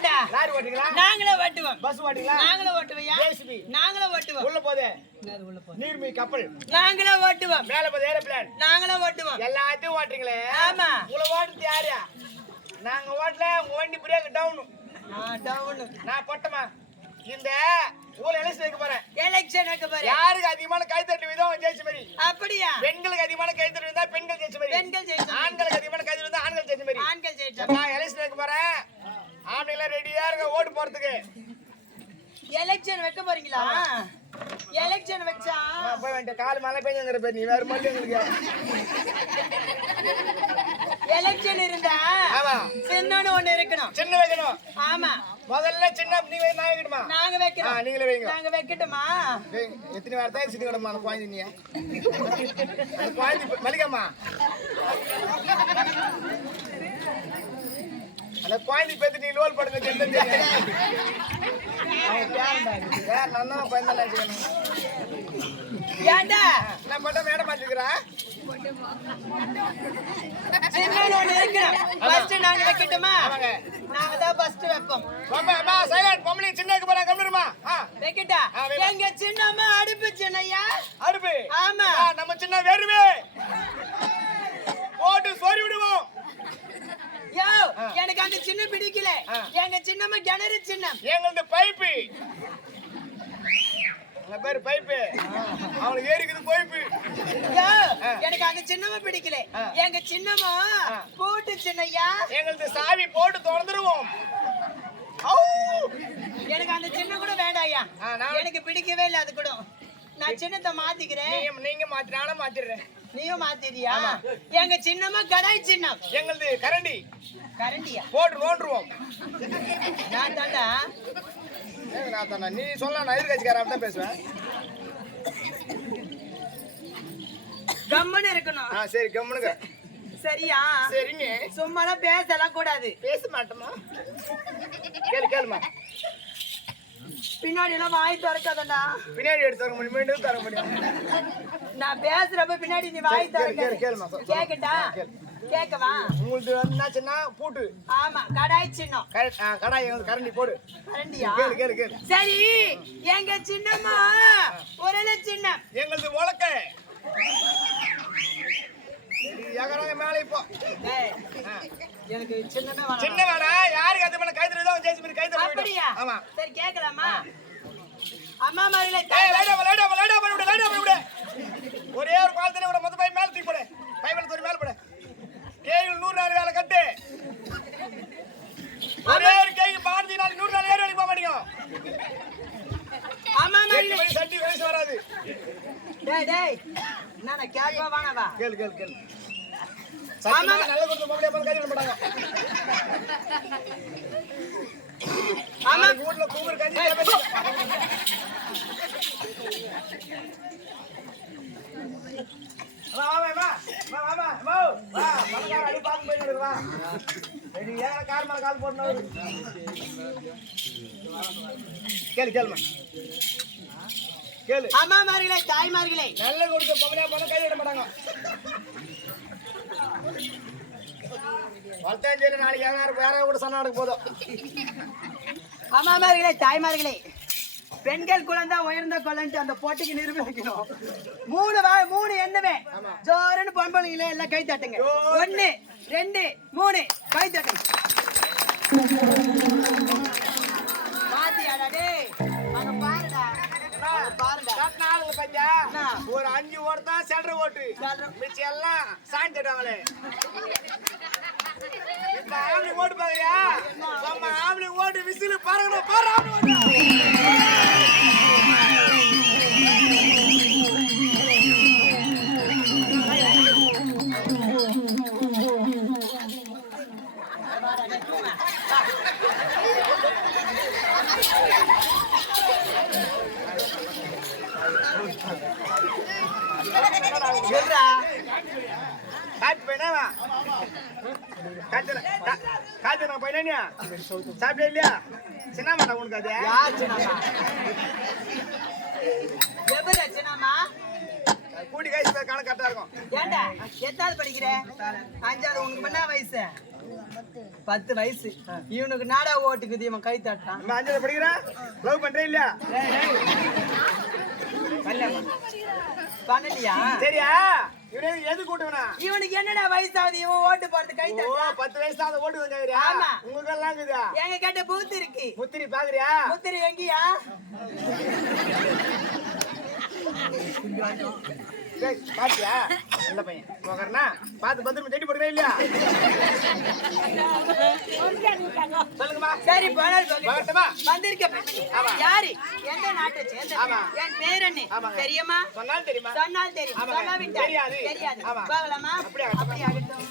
ஏண்டா லாரி ஓட்டுங்களா? நாங்களே ஓட்டுவோம். பஸ் ஓட்டுங்களா? நாங்களே ஓட்டுவையா? ஜேசிபி நாங்களே ஓட்டுவோம். உள்ள போதே என்னது உள்ள போ? நீர்மீ கப்பல் நாங்களே ஓட்டுவோம். மேல போதே ஏரோப்ளேன் நாங்களே ஓட்டுவோம். எல்லாத்தையும் ஓட்டுறீங்களே. ஆமா. உள்ள ஓட்டுறது யாரு? நாங்க ஓட்டல. உங்க வண்டி பிரேக் டவுன். டவுன். நான் போட்டமா இந்த ஊர்ல எலெக்ஷன் வைக்க போறேன். எலெக்ஷன் வைக்க போறேன். யாருக்கு அதிகமான கைத்தட்டு விதம் ஜெயிச்ச மாதிரி. அப்படியா? பெண்களுக்கு அதிகமான கைத்தட்டு விதா பெண்கள் ஜெயிச்ச மாதிரி. பெண்கள் ஜெயிச்ச. ஆண்களுக்கு அதிகமான கைத்தட்டு விதா ஆண்கள் ஜெயிச்ச மாதிரி. ஆண்கள் ஜெயிச்ச. நான் எலெக்ஷன் வைக்க போறேன். ஆம்பளைங்க ரெடியா இருங்க ஓட்டு போறதுக்கு. எலெக்ஷன் வைக்க போறீங்களா? எலெக்ஷன் வச்சா போய் வந்து கால் மழை பெஞ்சங்கற பேர் நீ வேற மல்லி உங்களுக்கு. எலெக்ஷன் இருந்தா ஆமா சின்னன்னு ஒண்ணு இருக்கணும். சின்ன வைக்கணும். ஆமா. முதல்ல சின்ன நீ வை நான் வைக்கணுமா? நாங்க வைக்கிறோம். நீங்களே வைங்க. நாங்க வைக்கட்டுமா? எத்தனை வாரம் தான் சிட்டி கடமா அந்த குழந்தை நீ? அந்த குழந்தை மல்லிகம்மா. அந்த குழந்தை பேத்து நீ லோல் போடுங்க செல்ல. வேற நன்னா பயந்தல இருக்கணும். ஏண்டா நான் பட்ட மேடம் மாத்திக்கிறேன். சின்னன்னு ஒண்ணு இருக்கணும். ஃபர்ஸ்ட் நாங்க வைக்கட்டுமா? நாங்க தான் ஃபர்ஸ்ட் வைப்போம். அம்மா சைலண்ட் பொம்பளை சின்ன வைக்க போறாங்க கம்மிருமா. வைக்கட்டா? எங்க சின்னம்மா அடுப்பு சின்னையா? அடுப்பு. ஆமா. நம்ம சின்ன வேறுவே. போட்டு சோரி விடுவோம். யோ எனக்கு அந்த சின்ன பிடிக்கல. எங்க சின்னம்மா கிணறு சின்னம். எங்களுக்கு பைப்பு. அந்த பேர் பைப்பு. அவனுக்கு ஏறிக்குது பைப்பு. யோ எனக்கு அந்த சின்னம்மா பிடிக்கல. எங்க சின்னம்மா போட்டு சின்னையா? எங்களுக்கு சாவி போட்டு திறந்துருவோம். எனக்கு அந்த சின்ன கூட வேண்டாயா. எனக்கு பிடிக்கவே இல்லை அது கூட. நான் சின்னத்தை மாத்திக்கிறேன். நீங்க மாத்தினாலும் மாத்திடுறேன். நீயும் மாத்திரியா? எங்க சின்னம்மா கடாய் சின்னம். எங்களது கரண்டி. கரண்டியா? போட்டு நோண்டுருவோம். நான் தாண்டா. நான் தானே நீ சொல்ல நான் எதிர்கட்சிக்காரன் தான் பேசுவேன். கம்மன்னு இருக்கணும். சரி கம்முனுங்க. சரியா? சரிங்க. சும்மாலாம் பேசலாம் கூடாது. பேச மாட்டோமா? கேளுமா. பின்னாடி எல்லாம் வாய் திறக்காதடா. பின்னாடி எடுத்து தர முடியும். மீண்டும் தர முடியும். நான் பேசுறப்ப பின்னாடி நீ வாய் திறக்க. கேளுமா. கேக்கட்டா? கேக்கவா? உங்களுக்கு என்னாச்சுன்னா பூட்டு. ஆமா கடாய் சின்னம். கடாய் கரண்டி போடு. கரண்டியா? கேளு. சரி எங்க சின்னம்மா ஒரே சின்னம். எங்களது உலக்க. எகராங்க மேல இப்போ. எனக்கு சின்னமே வேணாம். சின்ன வேணா யாருக்கு அது பண்ண கைதறி தான் ஜெயிச்சு மாதிரி கைதறி. அப்படியா? ஆமா. சரி கேக்கலாமா? அம்மா மாரிலே லைடா விடு. ஒரே ஒரு கால் தண்ணி விட மொத்த பை மேல தூக்கி போடு. பை மேல தூக்கி மேல போடு. கேயில் 100 நாள் வேலை கட்டு. ஒரே ஒரு கேயில் பாரதி நாள் 100 நாள் ஏறி போக மாட்டீங்க. அம்மா மாரிலே சட்டி வயசு வராது. டேய் நான் கேக்கவா வேணாவா? கேளு. சட்டி நல்ல கொடுத்து மொபைல் பண்ண கையில மாட்டாங்க. ஆமா வீட்ல கூமர் கஞ்சி கேப்ப. வா மலகார அடி பாக்க போயிடு வா. ரெடி ஏற கார் மேல கால் போடணும். கேளுமா. கேளு. அம்மா மாரிலே தாய்மார்களே நல்ல கொடுத்து மொபைல் பண்ண கையில மாட்டாங்க. வளர்த்தாஞ்சேரி நாளைக்கு யாரும் கூட சன்னாடுக்கு போதும். அம்மாமார்களே தாய்மார்களே பெண்கள் குழந்தை உயர்ந்த குழந்தை அந்த போட்டிக்கு நிரூபிக்கணும். 3 எண்ணுமே ஜோரன்னு பொம்பளைங்களே எல்லாம் கை தட்டுங்க. 1 2 3 கை தட்டுங்க. பாத்தியாடா டேய் அங்க பாருடா. ஒரு 5 ஓட்டு தான் செல்ற ஓட்டு. மிச்சம் எல்லாம் சாஞ்சிட்டாங்களே. இப்ப ஆம்பளை ஓட்டு பாருயா. நம்ம ஆம்பளை ஓட்டு விசிலு பாருங்க பாரு ஆம்பளை ஓட்டு. சொல்றா காட்டு பையனா காட்டு நான் பையனா சாப்பிட்டே இல்லையா? சின்ன மாட்டா உனக்கு அது யார் சின்னம்மா? எவரா சின்னம்மா? கூட்டி கைஸ் கணக்கு கரெக்டா இருக்கும். ஏண்டா எத்தாவது படிக்கிற? 5வது உனக்கு என்ன வயசு? 10 வயசு. இவனுக்கு நாடா ஓட்டுக்குது, இவன் கை தட்டான். நம்ம 5வது படிக்கிறா லவ் பண்றே இல்லையா பண்ணலையா? சரியா இவனே எது கூட்டுவனா இவனுக்கு என்னடா வயசாகுது, இவன் ஓட்டு போறது கை ஓ தட்டான். 10 வயசு தான் ஓட்டு வந்தாங்கறியா ஆமா. உங்களுக்கு எல்லாம் இருக்குதா எங்க கிட்ட பூத்து இருக்கு. முத்திரி பாக்குறியா முத்திரி எங்கயா? டேய் பாத்தியா நல்ல பையன் போகறனா பாத்து பத்திரமா தேடி போடுறே இல்லையா சொல்லுங்கம்மா. சரி போனால் சொல்லு. வரட்டுமா? வந்திருக்க பெண்ணு. யாரு? எந்த நாட்டை சேர்ந்தது? என் பேர் என்ன? தெரியுமா? சொன்னாலும் தெரியுமா சொன்னால் தெரியும், ஆமாங்க. சொல்லாவிட்டால் தெரியாது. தெரியாது. ஆமா. போகலாமா? அப்படியே அப்படி ஆகட்டும்.